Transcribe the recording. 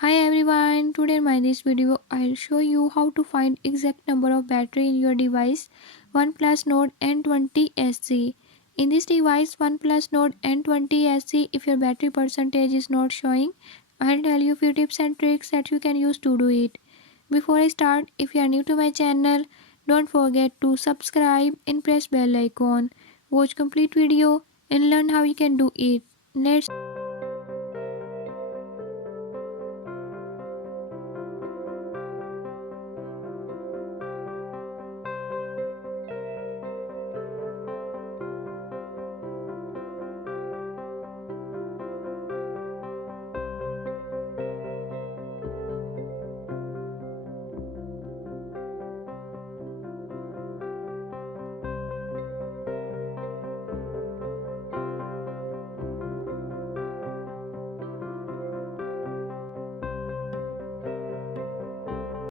Hi everyone, today in this video I'll show you how to find exact number of battery in your device OnePlus Nord N20 SC. In this device OnePlus Nord N20 SC, if your battery percentage is not showing, I'll tell you few tips and tricks that you can use to do it. Before I start, if you are new to my channel, don't forget to subscribe and press bell icon. Watch complete video and learn how you can do it. Let's